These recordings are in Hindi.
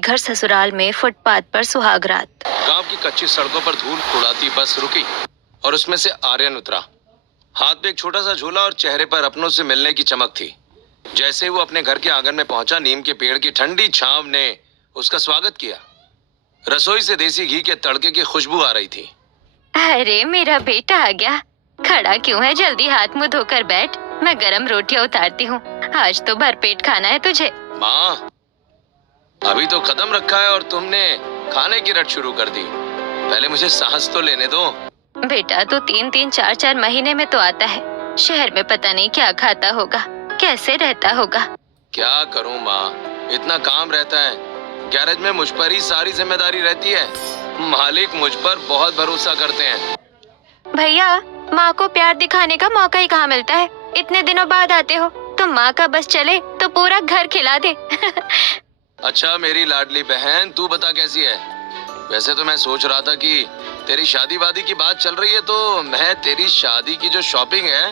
घर ससुराल में फुटपाथ पर सुहाग रात। गांव की कच्ची सड़कों पर धूल उड़ाती बस रुकी और उसमें से आर्यन उतरा। हाथ में एक छोटा सा झोला और चेहरे पर अपनों से मिलने की चमक थी। जैसे ही वो अपने घर के आंगन में पहुंचा, नीम के पेड़ की ठंडी छांव ने उसका स्वागत किया। रसोई से देसी घी के तड़के की खुशबू आ रही थी। अरे मेरा बेटा आ गया। खड़ा क्यों है, जल्दी हाथ मुंह धोकर बैठ, मैं गरम रोटियां उतारती हूँ। आज तो भरपेट खाना है तुझे। माँ, अभी तो कदम रखा है और तुमने खाने की रट शुरू कर दी। पहले मुझे सांस तो लेने दो। बेटा तो 3-3 4-4 महीने में तो आता है। शहर में पता नहीं क्या खाता होगा, कैसे रहता होगा। क्या करूं माँ, इतना काम रहता है। गैरेज में मुझ पर ही सारी जिम्मेदारी रहती है। मालिक मुझ पर बहुत भरोसा करते हैं। भैया, माँ को प्यार दिखाने का मौका ही कहाँ मिलता है। इतने दिनों बाद आते हो तो माँ का बस चले तो पूरा घर खिला दे। अच्छा मेरी लाडली बहन, तू बता कैसी है? वैसे तो मैं सोच रहा था कि तेरी शादी वादी की बात चल रही है, तो मैं तेरी शादी की जो शॉपिंग है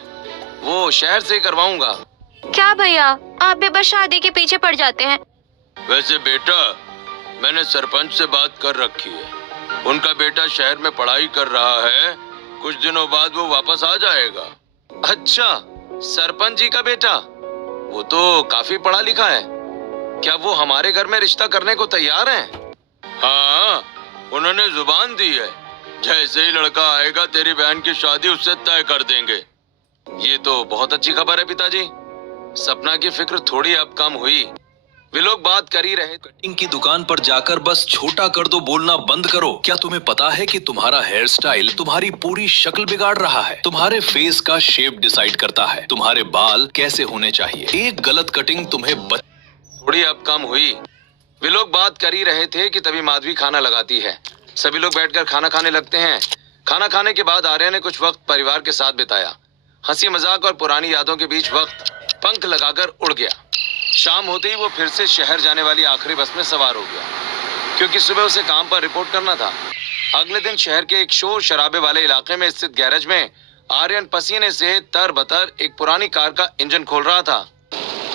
वो शहर से ही करवाऊंगा। क्या भैया, आप भी बस शादी के पीछे पड़ जाते हैं। वैसे बेटा, मैंने सरपंच से बात कर रखी है। उनका बेटा शहर में पढ़ाई कर रहा है, कुछ दिनों बाद वो वापस आ जाएगा। अच्छा, सरपंच जी का बेटा? वो तो काफी पढ़ा लिखा है। क्या वो हमारे घर में रिश्ता करने को तैयार हैं? हाँ, उन्होंने जुबान दी है। जैसे ही लड़का आएगा तेरी बहन की शादी उससे तय कर देंगे। ये तो बहुत अच्छी खबर है पिताजी। सपना की फिक्र थोड़ी अब कम हुई। वे लोग बात कर ही रहे। कटिंग की दुकान पर जाकर बस छोटा कर दो बोलना बंद करो। क्या तुम्हें पता है कि तुम्हारा हेयर स्टाइल तुम्हारी पूरी शक्ल बिगाड़ रहा है? तुम्हारे फेस का शेप डिसाइड करता है तुम्हारे बाल कैसे होने चाहिए। एक गलत कटिंग तुम्हें थोड़ी अब कम हुई। वे लोग बात कर ही रहे थे कि तभी माधवी खाना लगाती है। सभी लोग बैठकर खाना खाने लगते हैं। खाना खाने के बाद आर्या ने कुछ वक्त परिवार के साथ बिताया। हंसी मजाक और पुरानी यादों के बीच वक्त पंख लगाकर उड़ गया। शाम होते ही वो फिर से शहर जाने वाली आखिरी बस में सवार हो गया, क्योंकि सुबह उसे काम पर रिपोर्ट करना था। अगले दिन शहर के एक शोर शराबे वाले इलाके में स्थित गैरेज में आर्यन पसीने से तरबतर एक पुरानी कार का इंजन खोल रहा था।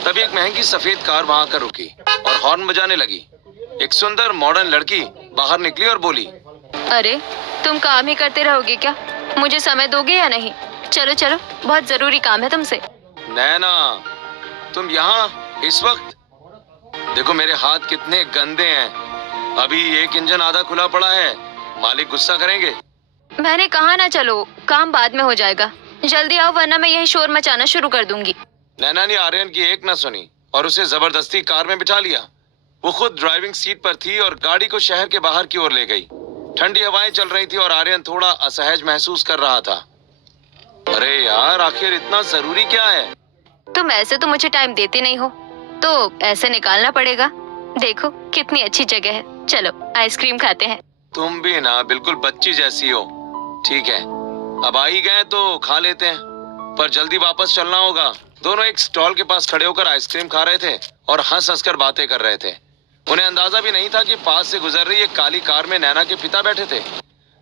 तभी एक महंगी सफेद कार वहां आकर रुकी और हॉर्न बजाने लगी। एक सुंदर मॉडर्न लड़की बाहर निकली और बोली, अरे तुम काम ही करते रहोगे क्या? मुझे समय दोगे या नहीं? चलो चलो, बहुत जरूरी काम है तुमसे। नैना, तुम यहाँ इस वक्त? देखो मेरे हाथ कितने गंदे हैं। अभी एक इंजन आधा खुला पड़ा है, मालिक गुस्सा करेंगे। मैंने कहा ना चलो, काम बाद में हो जाएगा। जल्दी आओ वरना मैं यही शोर मचाना शुरू कर दूंगी। नैना ने आर्यन की एक न सुनी और उसे जबरदस्ती कार में बिठा लिया। वो खुद ड्राइविंग सीट पर थी और गाड़ी को शहर के बाहर की ओर ले गई। ठंडी हवाएं चल रही थी और आर्यन थोड़ा असहज महसूस कर रहा था। अरे यार, आखिर इतना जरूरी क्या है? तुम ऐसे तो मुझे टाइम देते नहीं हो, तो ऐसे निकालना पड़ेगा। देखो कितनी अच्छी जगह है, चलो आइसक्रीम खाते हैं। तुम भी ना बिल्कुल बच्ची जैसी हो। ठीक है, अब आ ही गए तो खा लेते हैं, पर जल्दी वापस चलना होगा। दोनों एक स्टॉल के पास खड़े होकर आइसक्रीम खा रहे थे और हंस हंस कर बातें कर रहे थे। उन्हें अंदाजा भी नहीं था कि पास से गुजर रही एक काली कार में नैना के पिता बैठे थे,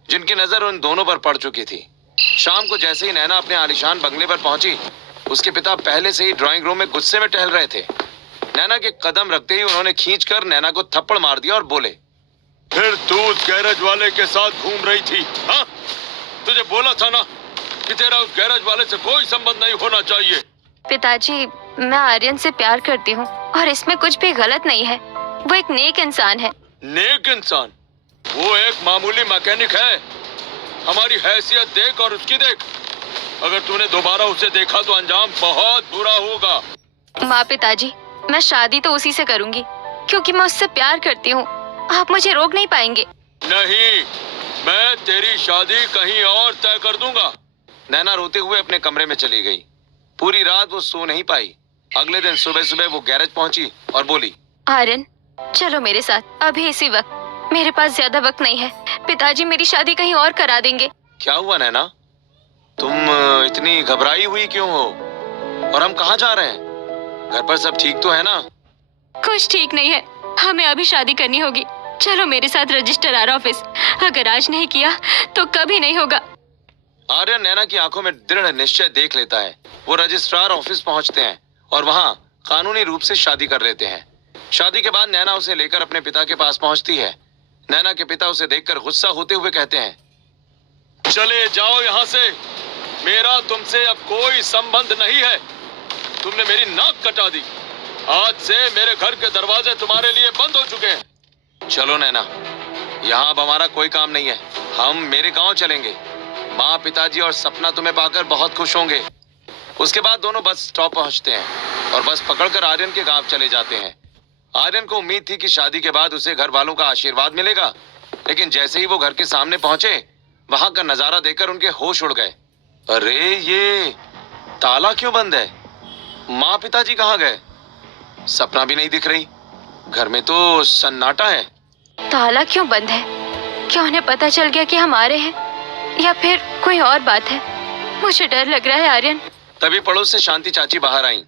जिनकी नजर उन दोनों पर पड़ चुकी थी। शाम को जैसे ही नैना अपने आलीशान बंगले पर पहुंची, उसके पिता पहले से ही ड्राइंग रूम में गुस्से में टहल रहे थे। नैना के कदम रखते ही उन्होंने खींचकर नैना को थप्पड़ मार दिया और बोले, फिर तू उस गैरेज वाले के साथ घूम रही थी? हाँ, तुझे बोला था ना कि तेरा उस गैरेज वाले से कोई संबंध नहीं होना चाहिए। पिताजी, मैं आर्यन से प्यार करती हूँ और इसमें कुछ भी गलत नहीं है। वो एक नेक इंसान है। नेक इंसान? वो एक मामूली मैकेनिक है। हमारी हैसियत देख और उसकी देख। अगर तूने दोबारा उसे देखा तो अंजाम बहुत बुरा होगा। माँ पिताजी, मैं शादी तो उसी से करूंगी क्योंकि मैं उससे प्यार करती हूँ। आप मुझे रोक नहीं पाएंगे। नहीं, मैं तेरी शादी कहीं और तय कर दूंगा। नैना रोते हुए अपने कमरे में चली गई। पूरी रात वो सो नहीं पाई। अगले दिन सुबह सुबह वो गैरेज पहुंची और बोली, आर्यन चलो मेरे साथ, अभी इसी वक्त। मेरे पास ज्यादा वक्त नहीं है। पिताजी मेरी शादी कहीं और करा देंगे। क्या हुआ नैना? तुम इतनी घबराई हुई क्यों हो? और हम कहाँ जा रहे हैं? घर पर सब ठीक तो है ना? कुछ ठीक नहीं है, हमें अभी शादी करनी होगी। चलो मेरे साथ रजिस्ट्रार ऑफिस। अगर आज नहीं किया तो कभी नहीं होगा। आर्यन नैना की आंखों में दृढ़ निश्चय देख लेता है। वो रजिस्ट्रार ऑफिस पहुंचते हैं और वहां कानूनी रूप से शादी कर लेते हैं। शादी के बाद नैना उसे लेकर अपने पिता के पास पहुंचती है। नैना के पिता उसे देखकर गुस्सा होते हुए कहते हैं, चले जाओ यहाँ से, मेरा तुमसे अब कोई संबंध नहीं है। तुमने मेरी नाक कटा दी। आज से मेरे घर के दरवाजे तुम्हारे लिए बंद हो चुके हैं। चलो नैना, यहाँ अब हमारा कोई काम नहीं है, हम मेरे गांव चलेंगे। माँ, पिताजी और सपना तुम्हें पाकर बहुत खुश होंगे। उसके बाद दोनों बस स्टॉप पहुंचते हैं और बस पकड़कर आर्यन के गांव चले जाते हैं। आर्यन को उम्मीद थी कि शादी के बाद उसे घर वालों का आशीर्वाद मिलेगा, लेकिन जैसे ही वो घर के सामने पहुंचे, वहां का नजारा देखकर उनके होश उड़ गए। अरे ये ताला क्यों बंद है? माँ पिताजी कहाँ गए? सपना भी नहीं दिख रही। घर में तो सन्नाटा है। ताला क्यों बंद है? क्या उन्हें पता चल गया कि हम आ रहे हैं, या फिर कोई और बात है? मुझे डर लग रहा है आर्यन। तभी पड़ोस से शांति चाची बाहर आईं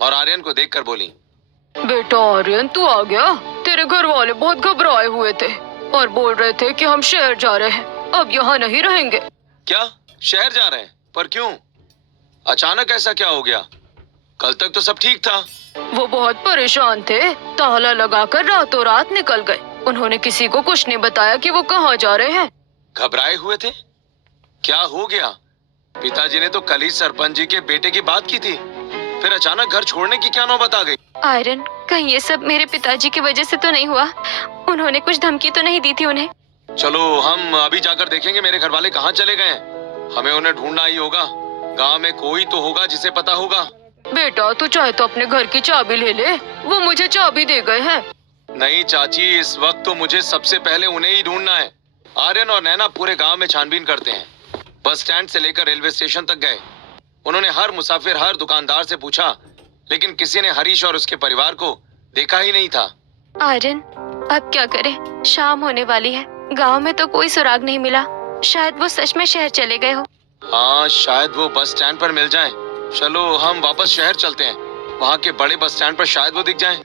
और आर्यन को देखकर बोली, बेटा आर्यन, तू आ गया। तेरे घर वाले बहुत घबराए हुए थे और बोल रहे थे कि हम शहर जा रहे हैं, अब यहाँ नहीं रहेंगे। क्या शहर जा रहे हैं? पर क्यों? अचानक ऐसा क्या हो गया? कल तक तो सब ठीक था। वो बहुत परेशान थे, ताला लगाकर रातों रात निकल गए। उन्होंने किसी को कुछ नहीं बताया कि वो कहाँ जा रहे हैं। घबराए हुए थे? क्या हो गया? पिताजी ने तो कल ही सरपंच जी के बेटे की बात की थी, फिर अचानक घर छोड़ने की क्या नौबत आ गई? आयरन, कहीं ये सब मेरे पिताजी की वजह से तो नहीं हुआ? उन्होंने कुछ धमकी तो नहीं दी थी उन्हें? चलो हम अभी जाकर देखेंगे मेरे घर वाले कहाँ चले गए हैं। हमें उन्हें ढूंढना ही होगा। गांव में कोई तो होगा जिसे पता होगा। बेटा तू चाहे तो अपने घर की चाबी ले ले, वो मुझे चाबी दे गए हैं। नहीं चाची, इस वक्त तो मुझे सबसे पहले उन्हें ही ढूंढना है। आर्यन और नैना पूरे गांव में छानबीन करते हैं। बस स्टैंड से लेकर रेलवे स्टेशन तक गए। उन्होंने हर मुसाफिर, हर दुकानदार से पूछा, लेकिन किसी ने हरीश और उसके परिवार को देखा ही नहीं था। आर्यन, अब क्या करें? शाम होने वाली है, गांव में तो कोई सुराग नहीं मिला। शायद वो सच में शहर चले गए हो। हाँ, शायद वो बस स्टैंड पर मिल जाएं। चलो हम वापस शहर चलते हैं, वहाँ के बड़े बस स्टैंड पर शायद वो दिख जाएं।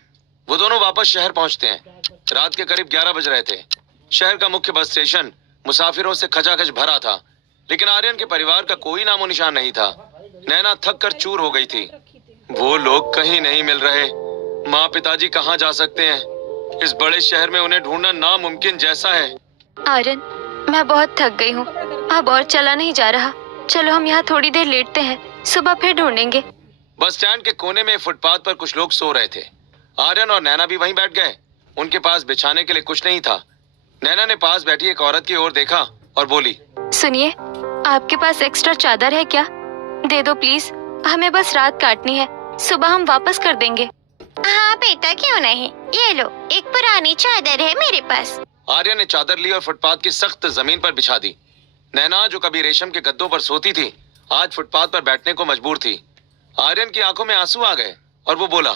वो दोनों वापस शहर पहुँचते हैं। रात के करीब 11 बज रहे थे। शहर का मुख्य बस स्टेशन मुसाफिरों से खचाखच भरा था, लेकिन आर्यन के परिवार का कोई नामो निशान नहीं था। नैना थक कर चूर हो गई थी। वो लोग कहीं नहीं मिल रहे। माँ पिताजी कहाँ जा सकते हैं? इस बड़े शहर में उन्हें ढूंढना नामुमकिन जैसा है। आर्यन, मैं बहुत थक गई हूँ, अब और चला नहीं जा रहा। चलो हम यहाँ थोड़ी देर लेटते हैं, सुबह फिर ढूंढेंगे। बस स्टैंड के कोने में फुटपाथ पर कुछ लोग सो रहे थे। आर्यन और नैना भी वहीं बैठ गए। उनके पास बिछाने के लिए कुछ नहीं था। नैना ने पास बैठी एक औरत की ओर देखा और बोली, सुनिए, आपके पास एक्स्ट्रा चादर है क्या? दे दो प्लीज, हमें बस रात काटनी है, सुबह हम वापस कर देंगे। हाँ बेटा, क्यों नहीं, ये लो, एक पुरानी चादर है मेरे पास। आर्यन ने चादर ली और फुटपाथ की सख्त जमीन पर बिछा दी। नैना, जो कभी रेशम के गद्दों पर सोती थी, आज फुटपाथ पर बैठने को मजबूर थी। आर्यन की आंखों में आंसू आ गए और वो बोला,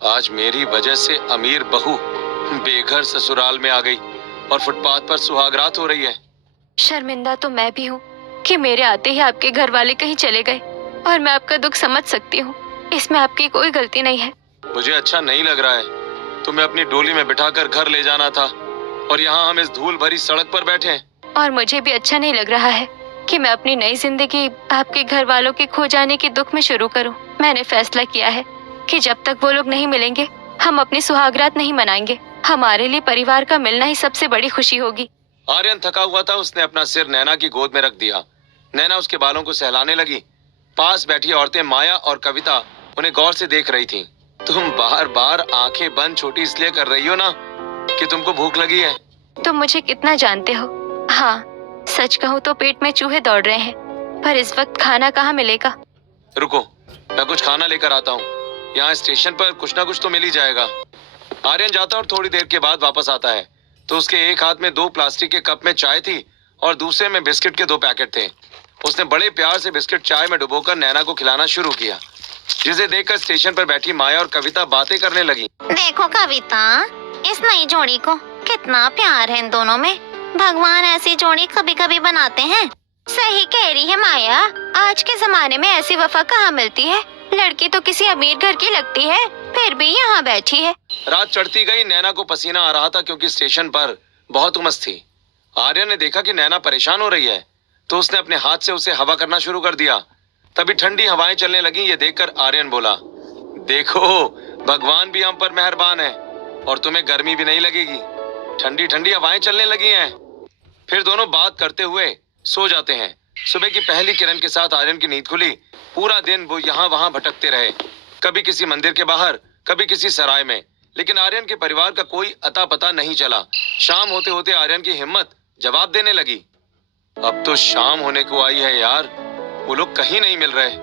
आज मेरी वजह से अमीर बहू बेघर ससुराल में आ गई और फुटपाथ पर सुहागरात हो रही है। शर्मिंदा तो मैं भी हूँ कि मेरे आते ही आपके घर वाले कहीं चले गए, और मैं आपका दुख समझ सकती हूँ, इसमें आपकी कोई गलती नहीं है। मुझे अच्छा नहीं लग रहा है। तुम्हें अपनी डोली में बिठाकर घर ले जाना था और यहाँ हम इस धूल भरी सड़क पर बैठे हैं। और मुझे भी अच्छा नहीं लग रहा है कि मैं अपनी नई जिंदगी आपके घर वालों के खो जाने के दुख में शुरू करूं। मैंने फैसला किया है कि जब तक वो लोग नहीं मिलेंगे, हम अपनी सुहागरात नहीं मनाएंगे। हमारे लिए परिवार का मिलना ही सबसे बड़ी खुशी होगी। आर्यन थका हुआ था। उसने अपना सिर नैना की गोद में रख दिया। नैना उसके बालों को सहलाने लगी। पास बैठी औरतें माया और कविता उन्हें गौर से देख रही थीं। तुम बार बार आंखें बंद छोटी इसलिए कर रही हो ना कि तुमको भूख लगी है? तुम मुझे कितना जानते हो। हाँ, सच कहूँ तो पेट में चूहे दौड़ रहे हैं, पर इस वक्त खाना कहाँ मिलेगा। रुको, मैं कुछ खाना लेकर आता हूँ। यहाँ स्टेशन पर कुछ ना कुछ तो मिल ही जाएगा। आर्यन जाता और थोड़ी देर के बाद वापस आता है तो उसके एक हाथ में 2 प्लास्टिक के कप में चाय थी और दूसरे में बिस्किट के 2 पैकेट थे। उसने बड़े प्यार से बिस्किट चाय में डुबोकर नैना को खिलाना शुरू किया, जिसे देखकर स्टेशन पर बैठी माया और कविता बातें करने लगी। देखो कविता, इस नई जोड़ी को कितना प्यार है इन दोनों में। भगवान ऐसी जोड़ी कभी कभी बनाते हैं। सही कह रही है माया, आज के जमाने में ऐसी वफा कहाँ मिलती है। लड़की तो किसी अमीर घर की लगती है, फिर भी यहाँ बैठी है। रात चढ़ती गई। नैना को पसीना आ रहा था क्योंकि स्टेशन पर बहुत उमस थी। आर्यन ने देखा कि नैना परेशान हो रही है तो उसने अपने हाथ से उसे हवा करना शुरू कर दिया। तभी ठंडी हवाएं चलने लगी। ये देखकर आर्यन बोला, देखो भगवान भी हम पर मेहरबान है। और तुम्हें गर्मी भी नहीं लगेगी। ठंडी ठंडी हवाएं चलने लगी हैं। फिर दोनों बात करते हुए सो जाते हैं। सुबह की पहली किरण के साथ आर्यन की नींद खुली। पूरा दिन वो यहाँ वहाँ भटकते रहे, कभी किसी मंदिर के बाहर, कभी किसी सराय में, लेकिन आर्यन के परिवार का कोई अता पता नहीं चला। शाम होते होते आर्यन की हिम्मत जवाब देने लगी। अब तो शाम होने को आई है यार, वो लोग कहीं नहीं मिल रहे।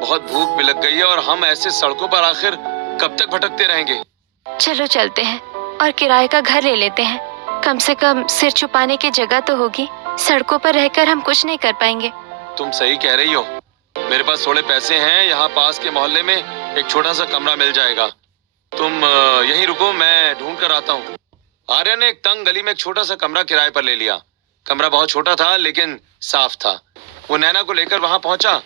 बहुत भूख भी लग गई है और हम ऐसे सड़कों पर आखिर कब तक भटकते रहेंगे। चलो चलते हैं और किराए का घर ले लेते हैं। कम से कम सिर छुपाने की जगह तो होगी। सड़कों पर रहकर हम कुछ नहीं कर पाएंगे। तुम सही कह रही हो। मेरे पास थोड़े पैसे हैं, यहाँ पास के मोहल्ले में एक छोटा सा कमरा मिल जाएगा। तुम यहीं रुको, मैं ढूंढ कर आता हूँ। आर्यन ने एक तंग गली में एक छोटा सा कमरा किराए पर ले लिया। कमरा बहुत छोटा था लेकिन साफ था। वो नैना को लेकर वहां पहुंचा।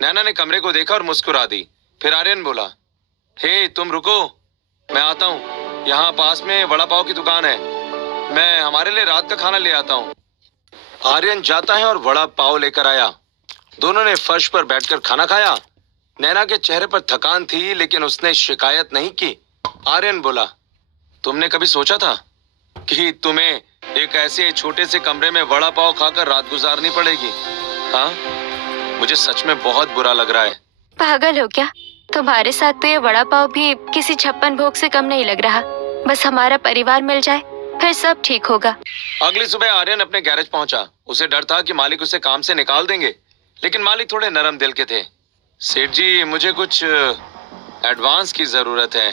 नैना ने कमरे को देखा और मुस्कुरा दी। फिर आर्यन बोला, हे तुम रुको, मैं आता हूँ। यहाँ पास में वड़ा पाव की दुकान है, मैं हमारे लिए रात का खाना ले आता हूँ। आर्यन जाता है और वड़ा पाव लेकर आया। दोनों ने फर्श पर बैठकर खाना खाया। नैना के चेहरे पर थकान थी लेकिन उसने शिकायत नहीं की। आर्यन बोला, तुमने कभी सोचा था कि तुम्हें एक ऐसे छोटे से कमरे में वड़ा पाव खाकर रात गुजारनी पड़ेगी? हाँ, मुझे सच में बहुत बुरा लग रहा है। पागल हो क्या? तुम्हारे साथ तो ये वड़ा पाव भी किसी 56 भोग से कम नहीं लग रहा। बस हमारा परिवार मिल जाए फिर सब ठीक होगा। अगली सुबह आर्यन अपने गैरेज पहुंचा। उसे डर था कि मालिक उसे काम से निकाल देंगे, लेकिन मालिक थोड़े नरम दिल के थे। सेठ जी, मुझे कुछ एडवांस की जरूरत है।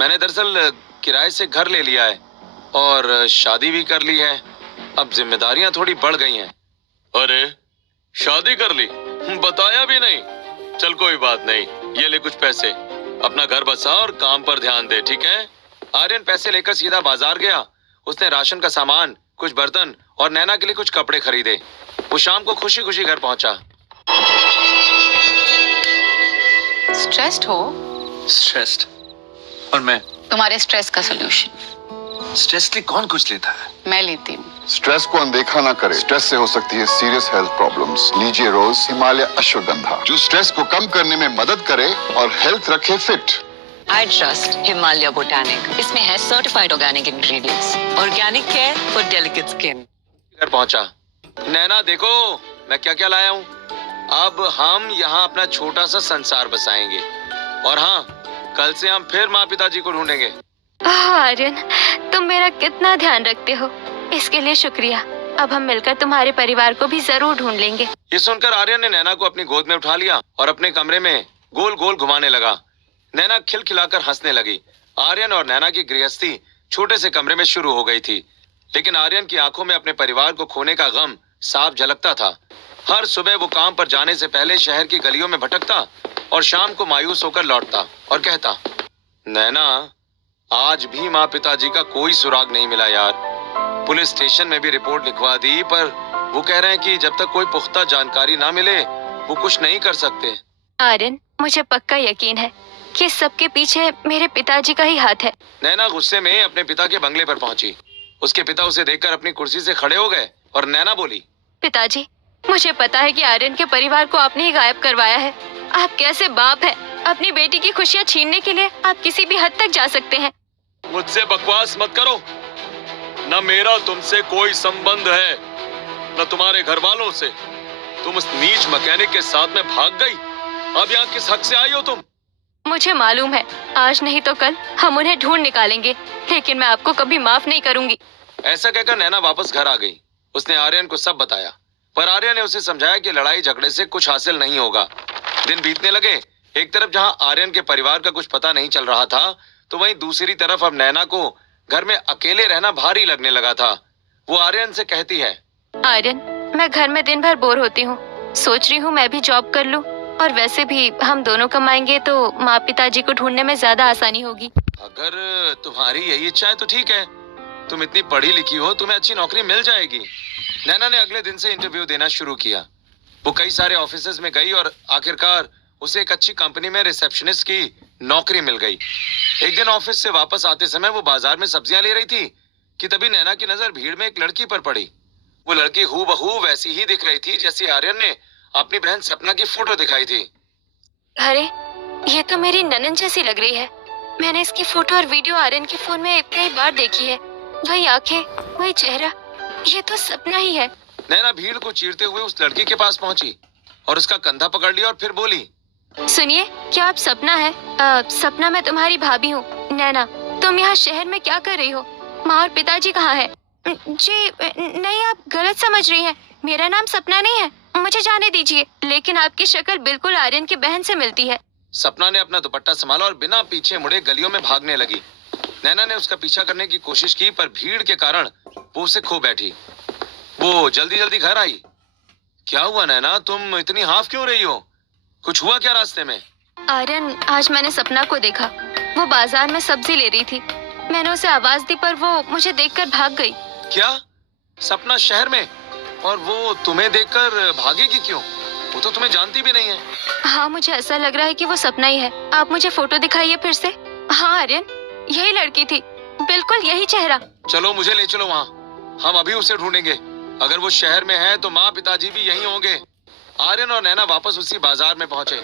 मैंने दरअसल किराए से घर ले लिया है और शादी भी कर ली है। अब जिम्मेदारियां थोड़ी बढ़ गई हैं। अरे, शादी कर ली? बताया भी नहीं। चल कोई बात नहीं, ये ले कुछ पैसे, अपना घर बसा और काम पर ध्यान दे, ठीक है? आर्यन पैसे लेकर सीधा बाजार गया। उसने राशन का सामान, कुछ बर्तन और नैना के लिए कुछ कपड़े खरीदे। वो शाम को खुशी खुशी घर पहुंचा। स्ट्रेस्ड हो? स्ट्रेस्ड? और मैं तुम्हारे स्ट्रेस का सोल्यूशन स्ट्रेस लिए कौन कुछ लेता है? मैं लेती हूँ। स्ट्रेस को अनदेखा ना करें। स्ट्रेस से हो सकती है सीरियस हेल्थ प्रॉब्लम्स। लीजिए रोज हिमालय अश्वगंधा, जो स्ट्रेस को कम करने में मदद करे और हेल्थ रखे fit. I trust Himalaya Botanic. इसमें है certified organic ingredients, organic care for delicate skin. घर पहुंचा। नैना देखो, मैं क्या क्या लाया हूँ। अब हम यहाँ अपना छोटा सा संसार बसाएंगे और हाँ, कल से हम फिर माँ पिताजी को ढूंढेंगे। आर्यन, तुम मेरा कितना ध्यान रखते हो, इसके लिए शुक्रिया। अब हम मिलकर तुम्हारे परिवार को भी जरूर ढूंढ लेंगे। ये सुनकर आर्यन ने नैना को अपनी गोद में उठा लिया और अपने कमरे में गोल गोल घुमाने लगा। नैना खिलखिलाकर हंसने लगी। आर्यन और नैना की गृहस्थी छोटे से कमरे में शुरू हो गई थी, लेकिन आर्यन की आंखों में अपने परिवार को खोने का गम साफ झलकता था। हर सुबह वो काम पर जाने से पहले शहर की गलियों में भटकता और शाम को मायूस होकर लौटता और कहता, नैना, आज भी माँ पिताजी का कोई सुराग नहीं मिला यार। पुलिस स्टेशन में भी रिपोर्ट लिखवा दी, पर वो कह रहे हैं कि जब तक कोई पुख्ता जानकारी ना मिले वो कुछ नहीं कर सकते। आर्यन, मुझे पक्का यकीन है कि सबके पीछे मेरे पिताजी का ही हाथ है। नैना गुस्से में अपने पिता के बंगले पर पहुंची। उसके पिता उसे देखकर अपनी कुर्सी से खड़े हो गए और नैना बोली, पिताजी, मुझे पता है कि आर्यन के परिवार को आपने ही गायब करवाया है। आप कैसे बाप हैं? अपनी बेटी की खुशियां छीनने के लिए आप किसी भी हद तक जा सकते हैं। मुझसे बकवास मत करो। न मेरा तुमसे कोई संबंध है, न तुम्हारे घर वालों से। तुम उस नीच मैकेनिक के साथ में भाग गई। अब यहाँ किस हक से आई हो तुम? मुझे मालूम है, आज नहीं तो कल हम उन्हें ढूंढ निकालेंगे, लेकिन मैं आपको कभी माफ नहीं करूंगी। ऐसा कहकर नैना वापस घर आ गई। उसने आर्यन को सब बताया, पर आर्यन ने उसे समझाया कि लड़ाई झगड़े से कुछ हासिल नहीं होगा। दिन बीतने लगे। एक तरफ जहां आर्यन के परिवार का कुछ पता नहीं चल रहा था, तो वहीं दूसरी तरफ अब नैना को घर में अकेले रहना भारी लगने लगा था। वो आर्यन से कहती है, आर्यन, मैं घर में दिन भर बोर होती हूँ। सोच रही हूँ मैं भी जॉब कर लूँ, और वैसे भी हम दोनों कमाएंगे तो माँ पिताजी को ढूंढने में ज्यादा आसानी होगी। अगर तुम्हारी यही इच्छा है तो ठीक है। तुम इतनी पढ़ी लिखी हो, तुम्हें अच्छी नौकरी मिल जाएगी। नैना ने अगले दिन से इंटरव्यू देना शुरू किया। वो कई सारे ऑफिसेज में गई और आखिरकार उसे एक अच्छी कंपनी में रिसेप्शनिस्ट की नौकरी मिल गई। एक दिन ऑफिस से वापस आते समय वो बाजार में सब्जियां ले रही थी कि तभी नैना की नजर भीड़ में एक लड़की पर पड़ी। वो लड़की हूबहू वैसी ही दिख रही थी जैसी आर्यन ने अपनी बहन सपना की फोटो दिखाई थी। अरे, ये तो मेरी ननन जैसी लग रही है। मैंने इसकी फोटो और वीडियो आर्यन के फोन में कई बार देखी है। वही आंखें, वही चेहरा, ये तो सपना ही है। नैना भीड़ को चीरते हुए उस लड़की के पास पहुंची और उसका कंधा पकड़ लिया और फिर बोली, सुनिए, क्या आप सपना है? सपना, मैं तुम्हारी भाभी हूँ नैना। तुम यहाँ शहर में क्या कर रही हो? माँ और पिताजी कहाँ है? जी नहीं, आप गलत समझ रही हैं। मेरा नाम सपना नहीं है, मुझे जाने दीजिए। लेकिन आपकी शक्ल बिल्कुल आर्यन की बहन से मिलती है। सपना ने अपना दुपट्टा संभाला और बिना पीछे मुड़े गलियों में भागने लगी। नैना ने उसका पीछा करने की कोशिश की, पर भीड़ के कारण वो उसे खो बैठी। वो जल्दी जल्दी घर आई। क्या हुआ नैना, तुम इतनी हाफ क्यों रही हो? कुछ हुआ क्या रास्ते में? आर्यन, आज मैंने सपना को देखा। वो बाजार में सब्जी ले रही थी। मैंने उसे आवाज दी पर वो मुझे देखकर भाग गई। क्या? सपना शहर में, और वो तुम्हें देखकर भागेगी क्यों? वो तो तुम्हें जानती भी नहीं है। हाँ, मुझे ऐसा लग रहा है कि वो सपना ही है। आप मुझे फोटो दिखाइए फिर से। हाँ आर्यन, यही लड़की थी, बिल्कुल यही चेहरा। चलो मुझे ले चलो वहाँ, हम अभी उसे ढूंढेंगे। अगर वो शहर में है तो माँ पिताजी भी यहीं होंगे। आर्यन और नैना वापस उसी बाजार में पहुंचे।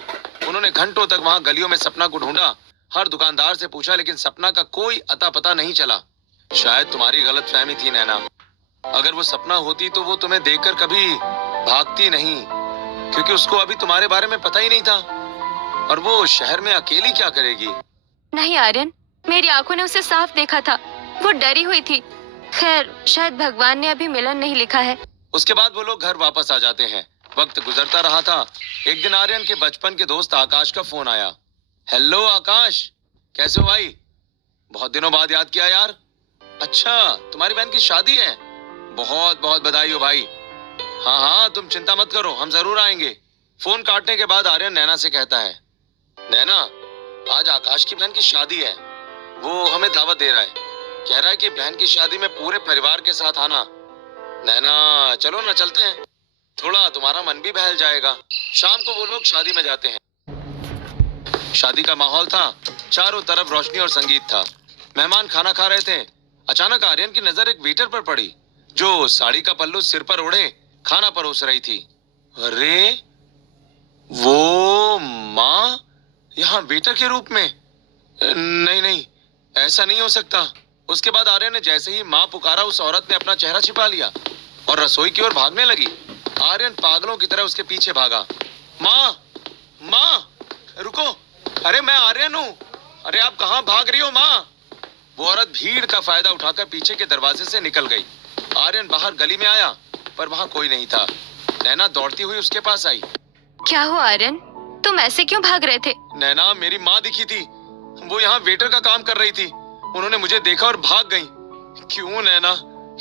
उन्होंने घंटों तक वहाँ गलियों में सपना को ढूंढा, हर दुकानदार से पूछा, लेकिन सपना का कोई अता पता नहीं चला। शायद तुम्हारी गलतफहमी थी नैना। अगर वो सपना होती तो वो तुम्हें देखकर कभी भागती नहीं, क्योंकि उसको अभी तुम्हारे बारे में पता ही नहीं था। और वो शहर में अकेली क्या करेगी? नहीं आर्यन, मेरी आंखों ने उसे साफ देखा था। वो डरी हुई थी। खैर, शायद भगवान ने अभी मिलन नहीं लिखा है। उसके बाद वो लोग घर वापस आ जाते हैं। वक्त गुजरता रहा था। एक दिन आर्यन के बचपन के दोस्त आकाश का फोन आया। हेलो आकाश, कैसे हो भाई? बहुत दिनों बाद याद किया यार। अच्छा, तुम्हारी बहन की शादी है? बहुत बहुत बधाई हो भाई। हाँ हाँ, तुम चिंता मत करो, हम जरूर आएंगे। फोन काटने के बाद आर्यन नैना से कहता है, नैना, आज आकाश की बहन की शादी है। वो हमें दावत दे रहा है। कह रहा है कि बहन की शादी में पूरे परिवार के साथ आना। नैना, चलो ना, चलते हैं। थोड़ा तुम्हारा मन भी बहल जाएगा। शाम को वो लोग शादी में जाते हैं। शादी का माहौल था, चारों तरफ रोशनी और संगीत था। मेहमान खाना खा रहे थे। अचानक आर्यन की नजर एक वेटर पर पड़ी, जो साड़ी का पल्लू सिर पर ओढ़े खाना परोस रही थी। अरे, वो माँ यहाँ वेटर के रूप में? नहीं नहीं, ऐसा नहीं हो सकता। उसके बाद आर्यन ने जैसे ही माँ पुकारा, उस औरत ने अपना चेहरा छिपा लिया और रसोई की ओर भागने लगी। आर्यन पागलों की तरह उसके पीछे भागा। माँ, माँ, रुको, अरे मैं आर्यन हूँ। अरे आप कहाँ भाग रही हो माँ? वो औरत भीड़ का फायदा उठाकर पीछे के दरवाजे से निकल गई। आर्यन बाहर गली में आया, पर वहाँ कोई नहीं था। नैना दौड़ती हुई उसके पास आई। क्या हुआ आर्यन, तुम ऐसे क्यों भाग रहे थे? नैना, मेरी माँ दिखी थी। वो यहाँ वेटर का काम कर रही थी। उन्होंने मुझे देखा और भाग गई। क्यों नैना,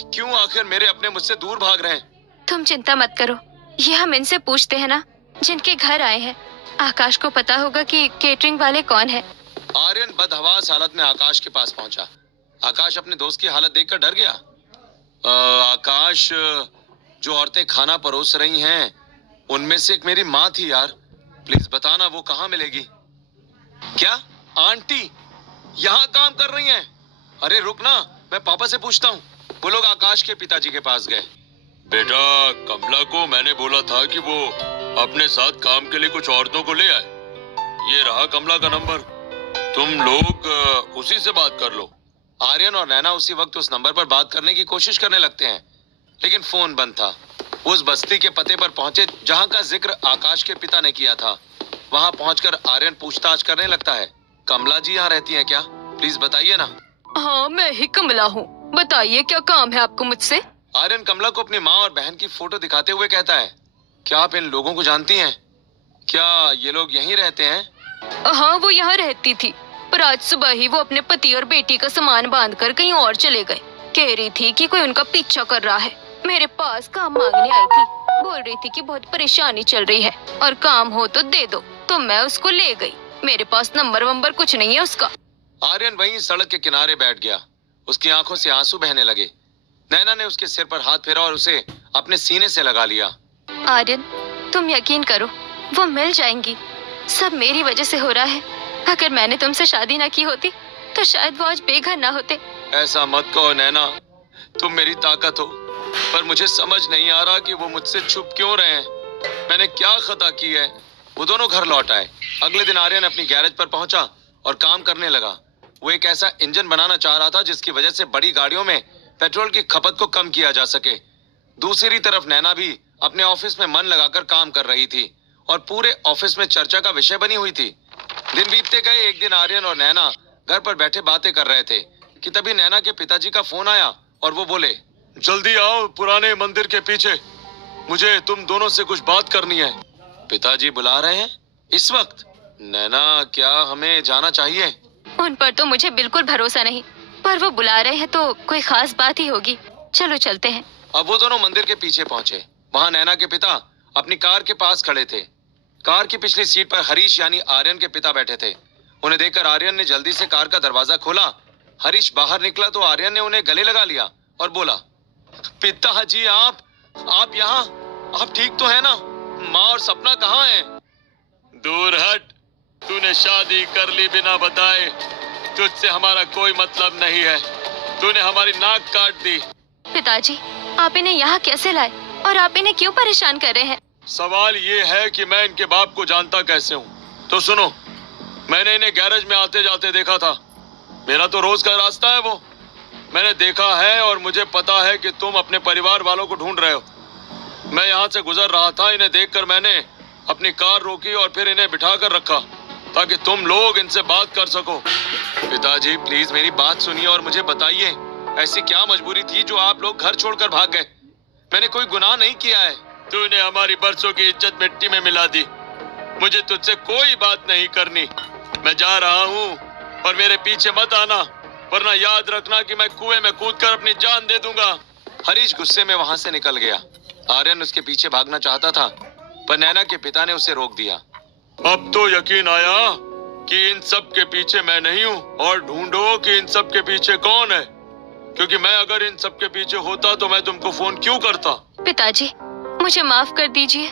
क्यों आखिर मेरे अपने मुझसे दूर भाग रहे हैं? तुम चिंता मत करो, ये हम इनसे पूछते हैं ना, जिनके घर आए हैं। आकाश को पता होगा कि केटरिंग वाले कौन है। आर्यन बदहवास हालत में आकाश के पास पहुंचा। आकाश अपने दोस्त की हालत देखकर डर गया। आकाश, जो औरतें खाना परोस रही हैं, उनमें से एक मेरी माँ थी यार। प्लीज बताना वो कहाँ मिलेगी। क्या आंटी यहाँ काम कर रही हैं? अरे रुक ना, मैं पापा से पूछता हूँ। वो लोग आकाश के पिताजी के पास गए। बेटा, कमला को मैंने बोला था कि वो अपने साथ काम के लिए कुछ औरतों को ले आए। ये रहा कमला का नंबर, तुम लोग उसी से बात कर लो। आर्यन और नैना उसी वक्त उस नंबर पर बात करने की कोशिश करने लगते हैं, लेकिन फोन बंद था। उस बस्ती के पते पर पहुंचे जहां का जिक्र आकाश के पिता ने किया था। वहां पहुंचकर आर्यन पूछताछ करने लगता है। कमला जी यहाँ रहती हैं क्या? प्लीज बताइए ना। हाँ, मैं ही कमला हूँ, बताइए क्या काम है आपको मुझसे? आर्यन कमला को अपनी माँ और बहन की फोटो दिखाते हुए कहता है, क्या आप इन लोगों को जानती हैं? क्या ये लोग यहीं रहते हैं? हाँ, वो यहाँ रहती थी, पर आज सुबह ही वो अपने पति और बेटी का सामान बांधकर कहीं और चले गए। कह रही थी कि कोई उनका पीछा कर रहा है। मेरे पास काम मांगने आई थी, बोल रही थी कि बहुत परेशानी चल रही है और काम हो तो दे दो। तो मैं उसको ले गई। मेरे पास नंबर वंबर कुछ नहीं है उसका। आर्यन वहीं सड़क के किनारे बैठ गया। उसकी आंखों से आंसू बहने लगे। नैना ने उसके सिर पर हाथ फेरा और उसे अपने सीने से लगा लिया। आर्यन, तुम यकीन करो, वो मिल जाएंगी। सब मेरी वजह से हो रहा है। अगर मैंने तुमसे शादी ना की होती तो शायद वो आज बेघर ना होते। ऐसा मत कहो नैना, तुम मेरी ताकत हो, पर मुझे समझ नहीं आ रहा कि वो मुझसे छुप क्यों रहे हैं। मैंने क्या खता की है? वो दोनों घर लौट आए। अगले दिन आर्यन अपनी गैरेज पर पहुंचा और काम करने लगा। वो एक ऐसा इंजन बनाना चाह रहा था जिसकी वजह से बड़ी गाड़ियों में पेट्रोल की खपत को कम किया जा सके। दूसरी तरफ नैना भी अपने ऑफिस में मन लगाकर काम कर रही थी और पूरे ऑफिस में चर्चा का विषय बनी हुई थी। दिन बीतते गए। एक दिन आर्यन और नैना घर पर बैठे बातें कर रहे थे कि तभी नैना के पिताजी का फोन आया और वो बोले, जल्दी आओ पुराने मंदिर के पीछे, मुझे तुम दोनों से कुछ बात करनी है। पिताजी बुला रहे हैं इस वक्त? नैना, क्या हमें जाना चाहिए? उन पर तो मुझे बिल्कुल भरोसा नहीं, पर वो बुला रहे हैं तो कोई खास बात ही होगी। चलो चलते हैं। अब वो दोनों मंदिर के पीछे पहुंचे। वहां नैना के पिता अपनी कार के पास खड़े थे। कार की पिछली सीट पर हरीश यानी आर्यन के पिता बैठे थे। उन्हें देखकर आर्यन ने जल्दी से कार का दरवाजा खोला। हरीश बाहर निकला तो आर्यन ने उन्हें गले लगा लिया और बोला, पिताजी आप यहाँ? आप ठीक तो है ना? माँ और सपना कहाँ हैं? दूर हट, तूने शादी कर ली बिना बताए। तुझसे हमारा कोई मतलब नहीं है। तूने हमारी नाक काट दी। पिताजी, आप इन्हें यहाँ कैसे लाए और आप इन्हें क्यों परेशान कर रहे हैं? सवाल ये है कि मैं इनके बाप को जानता कैसे हूँ। तो सुनो, मैंने इन्हें गैरेज में आते जाते देखा था। मेरा तो रोज का रास्ता है वो। मैंने देखा है और मुझे पता है कि तुम अपने परिवार वालों को ढूंढ रहे हो। मैं यहाँ से गुजर रहा था, इन्हें देखकर मैंने अपनी कार रोकी और फिर इन्हें बिठा कर रखा ताकि तुम लोग इनसे बात कर सको। पिताजी प्लीज मेरी बात सुनिए और मुझे बताइए, ऐसी क्या मजबूरी थी जो आप लोग घर छोड़कर भाग गए? मैंने कोई गुनाह नहीं किया है। तूने हमारी बरसों की इज्जत मिट्टी में मिला दी। मुझे तुझसे कोई बात नहीं करनी। मैं जा रहा हूँ और मेरे पीछे मत आना, वरना याद रखना कि मैं कुएं में कूदकर अपनी जान दे दूंगा। हरीश गुस्से में वहां से निकल गया। आर्यन उसके पीछे भागना चाहता था, पर नैना के पिता ने उसे रोक दिया। अब तो यकीन आया कि इन सब के पीछे मैं नहीं हूँ, और ढूंढो कि इन सब के पीछे कौन है, क्योंकि मैं अगर इन सब के पीछे होता तो मैं तुमको फोन क्यों करता? पिताजी, मुझे माफ कर दीजिए,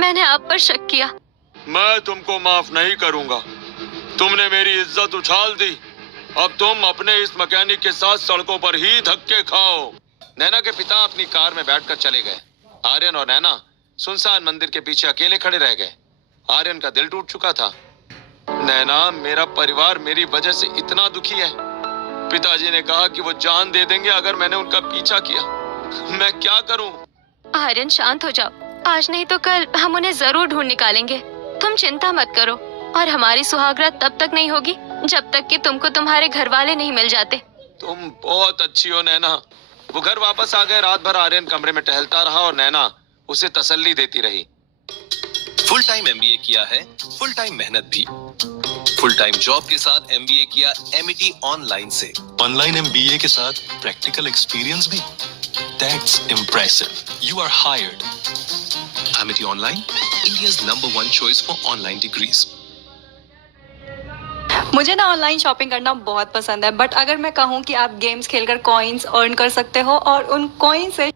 मैंने आप पर शक किया। मैं तुमको माफ नहीं करूंगा। तुमने मेरी इज्जत उछाल दी। अब तुम अपने इस मैकेनिक के साथ सड़कों पर ही धक्के खाओ। नैना के पिता अपनी कार में बैठकर चले गए। आर्यन और नैना सुनसान मंदिर के पीछे अकेले खड़े रह गए। आर्यन का दिल टूट चुका था। नैना, मेरा परिवार मेरी वजह से इतना दुखी है। पिताजी ने कहा कि वो जान दे देंगे अगर मैंने उनका पीछा किया। मैं क्या करूं? आर्यन, शांत हो जाओ। आज नहीं तो कल हम उन्हें जरूर ढूंढ निकालेंगे। तुम चिंता मत करो, और हमारी सुहागरात तब तक नहीं होगी जब तक कि तुमको तुम्हारे घर वाले नहीं मिल जाते। तुम बहुत अच्छी हो नैना। वो घर वापस आ गए। रात भर आर्यन कमरे में टहलता रहा और नैना उसे तसल्ली देती रही। फुल टाइम एमबीए किया है, फुल टाइम मेहनत भी। फुल टाइम जॉब के साथ एमबीए किया एमिटी ऑनलाइन से। ऑनलाइन एमबीए के साथ प्रैक्टिकल एक्सपीरियंस भी। That's impressive. You are hired. Amity online, India's number 1 choice for online degrees. मुझे ना ऑनलाइन शॉपिंग करना बहुत पसंद है, बट अगर मैं कहूँ कि आप गेम्स खेलकर कॉइन्स अर्न कर सकते हो और उन कॉइन से।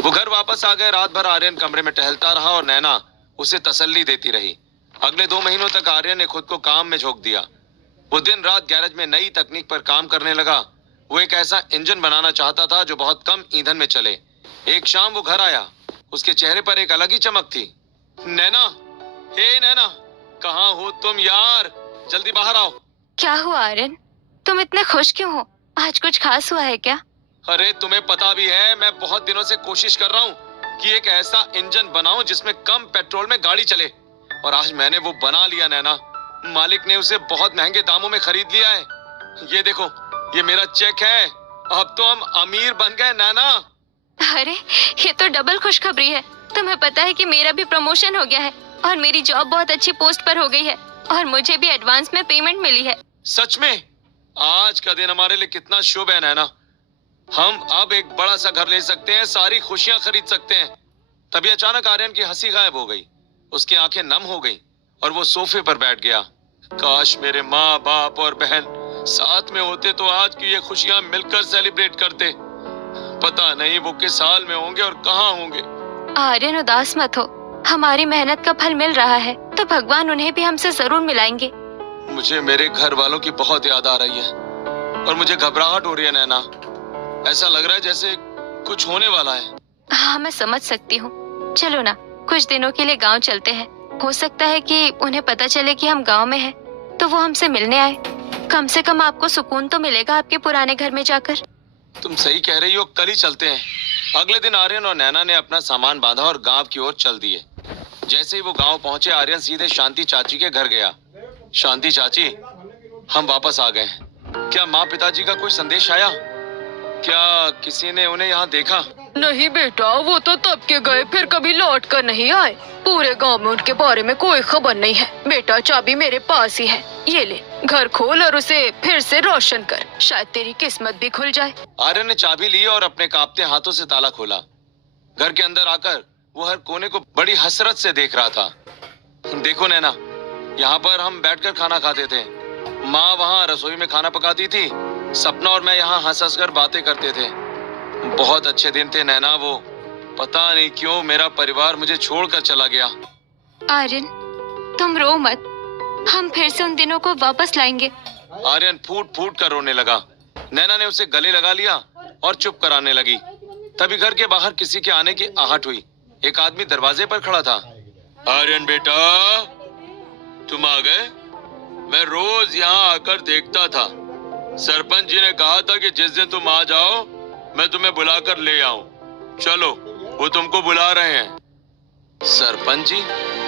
वो घर वापस आ गए। रात भर आर्यन कमरे में टहलता रहा और नैना उसे तसल्ली देती रही। अगले 2 महीनों तक आर्यन ने खुद को काम में झोंक दिया। वो दिन रात गैरेज में नई तकनीक पर काम करने लगा। वो एक ऐसा इंजन बनाना चाहता था जो बहुत कम ईंधन में चले। एक शाम वो घर आया। उसके चेहरे पर एक अलग ही चमक थी। नैना, हे नैना, कहाँ हो तुम यार? जल्दी बाहर आओ। क्या हुआ आर्यन, तुम इतने खुश क्यों हो? आज कुछ खास हुआ है क्या? अरे तुम्हें पता भी है, मैं बहुत दिनों से कोशिश कर रहा हूँ कि एक ऐसा इंजन बनाऊं जिसमें कम पेट्रोल में गाड़ी चले, और आज मैंने वो बना लिया नैना। मालिक ने उसे बहुत महंगे दामों में खरीद लिया है। ये देखो, ये मेरा चेक है। अब तो हम अमीर बन गए नैना। अरे, ये तो डबल खुशखबरी है। तुम्हें पता है कि मेरा भी प्रमोशन हो गया है और मेरी जॉब बहुत अच्छी पोस्ट पर हो गई है, और मुझे भी एडवांस में पेमेंट मिली है। सच में? आज का दिन हमारे लिए कितना शुभ है नैना। हम अब एक बड़ा सा घर ले सकते हैं, सारी खुशियां खरीद सकते हैं। तभी अचानक आर्यन की हंसी गायब हो गई। उसकी आंखें नम हो गईं और वो सोफे पर बैठ गया। काश मेरे माँ बाप और बहन साथ में होते तो आज की ये खुशियां मिलकर सेलिब्रेट करते। पता नहीं वो किस हाल में होंगे और कहाँ होंगे। आर्यन, उदास मत हो। हमारी मेहनत का फल मिल रहा है तो भगवान उन्हें भी हमसे जरूर मिलाएंगे। मुझे मेरे घर वालों की बहुत याद आ रही है और मुझे घबराहट हो रही है नैना। ऐसा लग रहा है जैसे कुछ होने वाला है। हाँ, मैं समझ सकती हूँ। चलो ना, कुछ दिनों के लिए गांव चलते हैं। हो सकता है कि उन्हें पता चले कि हम गांव में हैं, तो वो हमसे मिलने आए। कम से कम आपको सुकून तो मिलेगा आपके पुराने घर में जाकर। तुम सही कह रही हो, कल ही चलते हैं। अगले दिन आर्यन और नैना ने अपना सामान बांधा और गांव की ओर चल दिए। जैसे ही वो गांव पहुंचे, आर्यन सीधे शांति चाची के घर गया। शांति चाची, हम वापस आ गए। क्या माँ पिताजी का कोई संदेश आया? क्या किसी ने उन्हें यहाँ देखा? नहीं बेटा, वो तो तब के गए, फिर कभी लौट कर नहीं आए। पूरे गांव में उनके बारे में कोई खबर नहीं है। बेटा, चाबी मेरे पास ही है, ये ले, घर खोल और उसे फिर से रोशन कर, शायद तेरी किस्मत भी खुल जाए। आर्यन ने चाबी ली और अपने कांपते हाथों से ताला खोला। घर के अंदर आकर वो हर कोने को बड़ी हसरत से देख रहा था। देखो नैना, यहाँ पर हम बैठकर खाना खाते थे। माँ वहाँ रसोई में खाना पकाती थी। सपना और मैं यहाँ हंस हंस कर बातें करते थे। बहुत अच्छे दिन थे नैना वो। पता नहीं क्यों मेरा परिवार मुझे छोड़कर चला गया। आर्यन, तुम रो मत, हम फिर से उन दिनों को वापस लाएंगे। आर्यन फूट फूट कर रोने लगा। नैना ने उसे गले लगा लिया और चुप कराने लगी। तभी घर के बाहर किसी के आने की आहट हुई। एक आदमी दरवाजे पर खड़ा था। आर्यन बेटा, तुम आ गए? मैं रोज यहाँ आकर देखता था। सरपंच जी ने कहा था कि जिस दिन तुम आ जाओ मैं तुम्हें बुलाकर ले आऊं। चलो, वो तुमको बुला रहे हैं। सरपंच जी?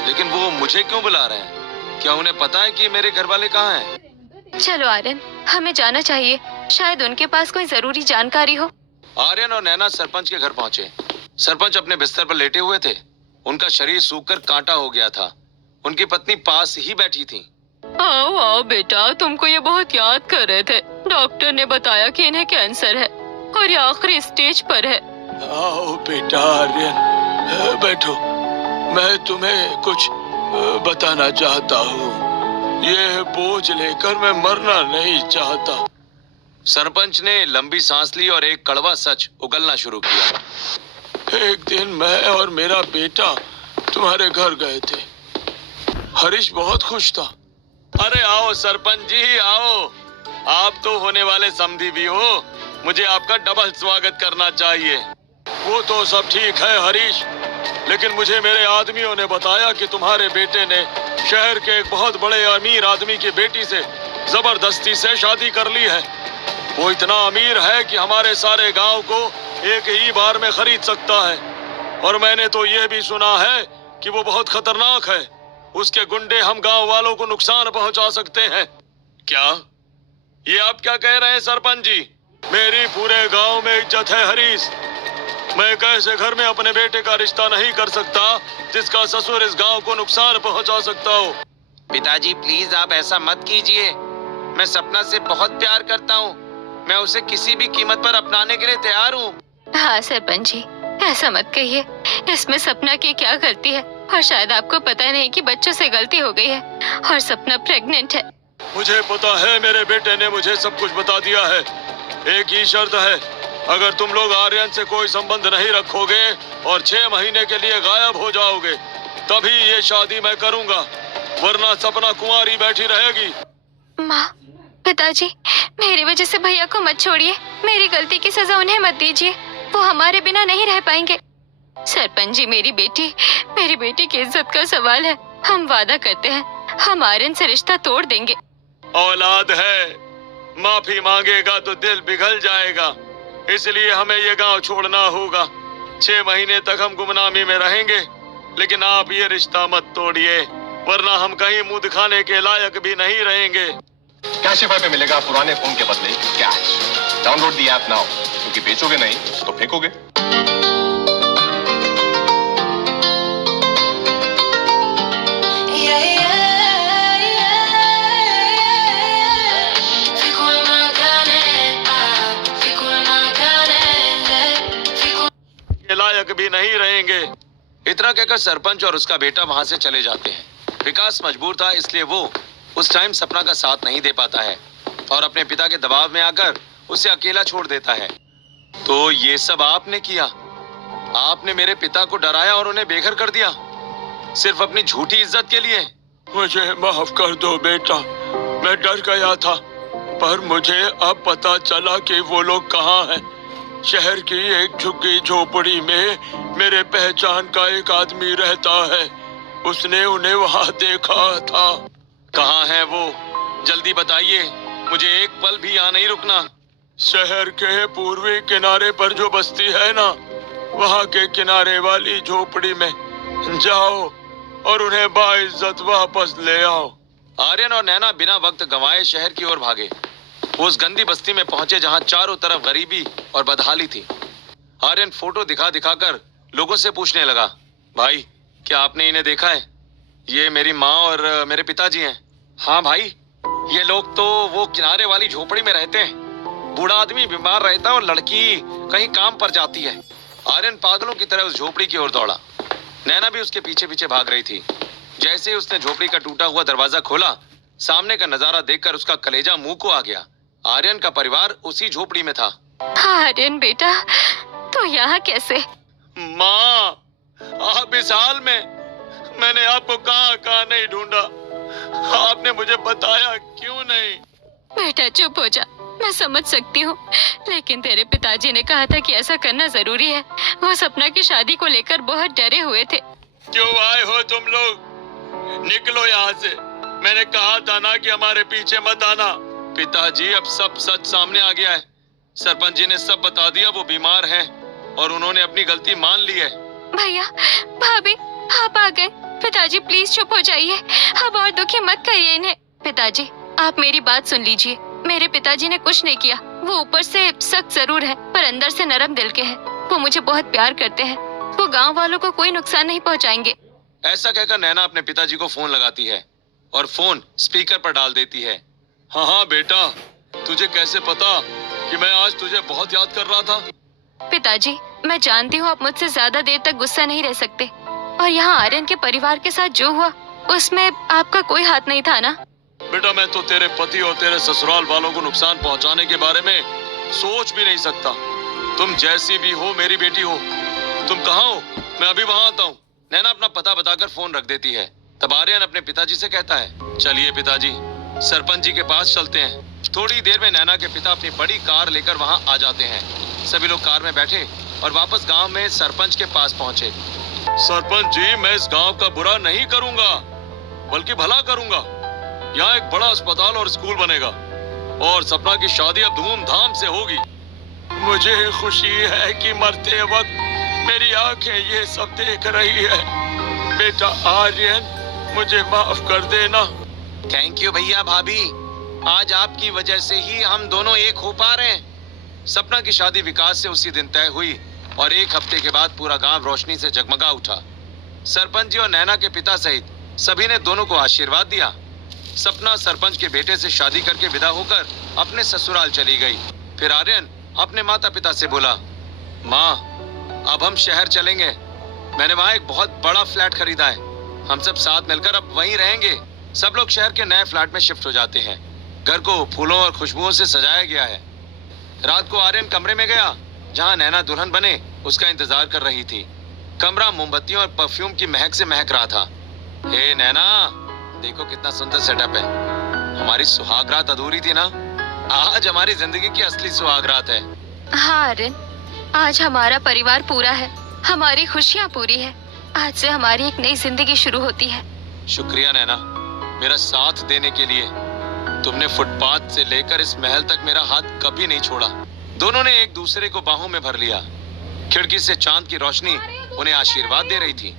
लेकिन वो मुझे क्यों बुला रहे हैं? क्या उन्हें पता है कि मेरे घर वाले कहाँ हैं? चलो आर्यन, हमें जाना चाहिए, शायद उनके पास कोई जरूरी जानकारी हो। आर्यन और नैना सरपंच के घर पहुंचे। सरपंच अपने बिस्तर पर लेटे हुए थे। उनका शरीर सूखकर कांटा हो गया था। उनकी पत्नी पास ही बैठी थी। आओ आओ बेटा, तुमको ये बहुत याद कर रहे थे। डॉक्टर ने बताया कि इन्हें कैंसर है और ये आखिरी स्टेज पर है। आओ बेटा आर्यन, बैठो। मैं तुम्हें कुछ बताना चाहता हूँ। ये बोझ लेकर मैं मरना नहीं चाहता। सरपंच ने लंबी सांस ली और एक कड़वा सच उगलना शुरू किया। एक दिन मैं और मेरा बेटा तुम्हारे घर गए थे। हरीश बहुत खुश था। अरे आओ सरपंच जी, आओ। आप तो होने वाले समधी भी हो। मुझे आपका डबल स्वागत करना चाहिए। वो तो सब ठीक है हरीश, लेकिन मुझे मेरे आदमियों ने बताया कि तुम्हारे बेटे ने शहर के एक बहुत बड़े अमीर आदमी की बेटी से जबरदस्ती से शादी कर ली है। वो इतना अमीर है कि हमारे सारे गांव को एक ही बार में खरीद सकता है। और मैंने तो ये भी सुना है कि वो बहुत खतरनाक है। उसके गुंडे हम गांव वालों को नुकसान पहुंचा सकते हैं। क्या ये आप क्या कह रहे हैं सरपंच जी? मेरी पूरे गांव में इज्जत है हरीश। मैं एक ऐसे घर में अपने बेटे का रिश्ता नहीं कर सकता जिसका ससुर इस गांव को नुकसान पहुंचा सकता हो। पिताजी प्लीज आप ऐसा मत कीजिए। मैं सपना से बहुत प्यार करता हूँ। मैं उसे किसी भी कीमत पर अपनाने के लिए तैयार हूँ। हाँ सरपंच जी, ऐसा मत कहिए। इसमें सपना की क्या गलती है? और शायद आपको पता नहीं कि बच्चों से गलती हो गई है और सपना प्रेग्नेंट है। मुझे पता है, मेरे बेटे ने मुझे सब कुछ बता दिया है। एक ही शर्त है, अगर तुम लोग आर्यन से कोई संबंध नहीं रखोगे और 6 महीने के लिए गायब हो जाओगे, तभी ये शादी मैं करूंगा, वरना सपना कुंवारी बैठी रहेगी। माँ, पिताजी, मेरी वजह से भैया को मत छोड़िए। मेरी गलती की सजा उन्हें मत दीजिए। वो हमारे बिना नहीं रह पाएंगे। सरपंच जी, मेरी बेटी की इज्जत का सवाल है। हम वादा करते हैं, हम आर्यन से रिश्ता तोड़ देंगे। औलाद है, माफी मांगेगा तो दिल पिघल जाएगा। इसलिए हमें ये गांव छोड़ना होगा। 6 महीने तक हम गुमनामी में रहेंगे, लेकिन आप ये रिश्ता मत तोड़िए, वरना हम कहीं मुंह दिखाने के लायक भी नहीं रहेंगे। कैशिफाई पे मिलेगा पुराने फोन के बदले cash. Download the app now, क्योंकि बेचोगे नहीं तो फेंकोगे। लायक भी नहीं रहेंगे। इतना कहकर सरपंच और उसका बेटा वहां से चले जाते हैं। विकास मजबूर था, इसलिए वो उस टाइम सपना का साथ नहीं दे पाता है और अपने पिता के दबाव में आकर उसे अकेला छोड़ देता है। तो ये सब आपने किया? आपने मेरे पिता को डराया और उन्हें बेघर कर दिया, सिर्फ अपनी झूठी इज्जत के लिए? मुझे माफ कर दो बेटा, मैं डर गया था, पर मुझे अब पता चला कि वो लोग कहाँ हैं। शहर की एक झुग्गी झोपड़ी में मेरे पहचान का एक आदमी रहता है। उसने उन्हें वहां देखा था। कहाँ है वो? जल्दी बताइए। मुझे एक पल भी यहाँ नहीं रुकना। शहर के पूर्वी किनारे पर जो बस्ती है ना, वहाँ के किनारे वाली झोपड़ी में जाओ और उन्हें बाइज्जत वापस ले आओ। आर्यन और नैना बिना वक्त गंवाए शहर की ओर भागे। वो उस गंदी बस्ती में पहुंचे जहां चारों तरफ गरीबी और बदहाली थी। आर्यन फोटो दिखा दिखाकर लोगों से पूछने लगा, भाई क्या आपने इन्हें देखा है? ये मेरी माँ और मेरे पिताजी हैं। हाँ भाई, ये लोग तो वो किनारे वाली झोपड़ी में रहते हैं। बूढ़ा आदमी बीमार रहता है और लड़की कहीं काम पर जाती है। आर्यन पागलों की तरह उस झोपड़ी की ओर दौड़ा। नैना भी उसके पीछे पीछे भाग रही थी। जैसे ही उसने झोपड़ी का टूटा हुआ दरवाजा खोला, सामने का नजारा देखकर उसका कलेजा मुंह को आ गया। आर्यन का परिवार उसी झोपड़ी में था। आर्यन बेटा, तो यहाँ कैसे? माँ, आप इस हाल में, मैंने आपको कहाँ कहाँ नहीं ढूंढा। आपने मुझे बताया क्यों नहीं? बेटा चुप हो जा, मैं समझ सकती हूँ, लेकिन तेरे पिताजी ने कहा था कि ऐसा करना जरूरी है। वो सपना की शादी को लेकर बहुत डरे हुए थे। क्यों आए हो तुम लोग? निकलो यहाँ से। मैंने कहा था ना कि हमारे पीछे मत आना। पिताजी, अब सब सच सामने आ गया है। सरपंच जी ने सब बता दिया। वो बीमार हैं और उन्होंने अपनी गलती मान ली है। भैया, भाभी, आप आ गए। पिताजी प्लीज चुप हो जाइए, अब और दुखी मत करिए इन्हें। पिताजी, आप मेरी बात सुन लीजिए। मेरे पिताजी ने कुछ नहीं किया। वो ऊपर से सख्त जरूर है, पर अंदर से नरम दिल के हैं। वो मुझे बहुत प्यार करते हैं। वो गांव वालों को कोई नुकसान नहीं पहुंचाएंगे। ऐसा कहकर नैना अपने पिताजी को फोन लगाती है और फोन स्पीकर पर डाल देती है। हाँ हाँ बेटा, तुझे कैसे पता कि मैं आज तुझे बहुत याद कर रहा था? पिताजी, मैं जानती हूँ आप मुझसे ज्यादा देर तक गुस्सा नहीं रह सकते, और यहाँ आर्यन के परिवार के साथ जो हुआ उसमें आपका कोई हाथ नहीं था ना? बेटा, मैं तो तेरे पति और तेरे ससुराल वालों को नुकसान पहुंचाने के बारे में सोच भी नहीं सकता। तुम जैसी भी हो मेरी बेटी हो। तुम कहाँ हो? मैं अभी वहाँ आता हूँ। नैना अपना पता बताकर फोन रख देती है। तब आर्यन अपने पिताजी से कहता है, चलिए पिताजी, सरपंच जी के पास चलते हैं। थोड़ी देर में नैना के पिता अपनी बड़ी कार लेकर वहाँ आ जाते हैं। सभी लोग कार में बैठे और वापस गाँव में सरपंच के पास पहुँचे। सरपंच जी, मैं इस गाँव का बुरा नहीं करूँगा, बल्कि भला करूँगा। यहाँ एक बड़ा अस्पताल और स्कूल बनेगा और सपना की शादी अब धूमधाम से होगी। मुझे खुशी है कि मरते वक्त मेरी आंखें ये सब देख रही है। बेटा आर्यन, मुझे माफ कर देना। थैंक यू भैया भाभी, आज आपकी वजह से ही हम दोनों एक हो पा रहे हैं। सपना की शादी विकास से उसी दिन तय हुई और एक हफ्ते के बाद पूरा गांव रोशनी से जगमगा उठा। सरपंच जी और नैना के पिता सहित सभी ने दोनों को आशीर्वाद दिया। सपना सरपंच के बेटे से शादी करके विदा होकर अपने ससुराल चली गई। फिर आर्यन अपने माता पिता से बोला, माँ, अब हम शहर चलेंगे। मैंने वहाँ एक बहुत बड़ा फ्लैट खरीदा है। हम सब साथ मिलकर अब वहीं रहेंगे। सब लोग शहर के नए फ्लैट में शिफ्ट हो जाते हैं। घर को फूलों और खुशबुओं से सजाया गया है। रात को आर्यन कमरे में गया जहाँ नैना दुल्हन बने उसका इंतजार कर रही थी। कमरा मोमबत्तियों और परफ्यूम की महक से महक रहा था। हे नैना, देखो कितना सुंदर सेटअप है। हमारी सुहागरात अधूरी थी ना, आज हमारी जिंदगी की असली सुहागरात है। हाँ आर्यन, आज हमारा परिवार पूरा है, हमारी खुशियाँ पूरी है। आज से हमारी एक नई जिंदगी शुरू होती है। शुक्रिया नैना, मेरा साथ देने के लिए। तुमने फुटपाथ से लेकर इस महल तक मेरा हाथ कभी नहीं छोड़ा। दोनों ने एक दूसरे को बाहों में भर लिया। खिड़की से चांद की रोशनी उन्हें आशीर्वाद दे रही थी।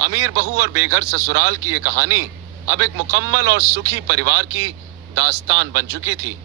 अमीर बहू और बेघर ससुराल की ये कहानी अब एक मुकम्मल और सुखी परिवार की दास्तान बन चुकी थी।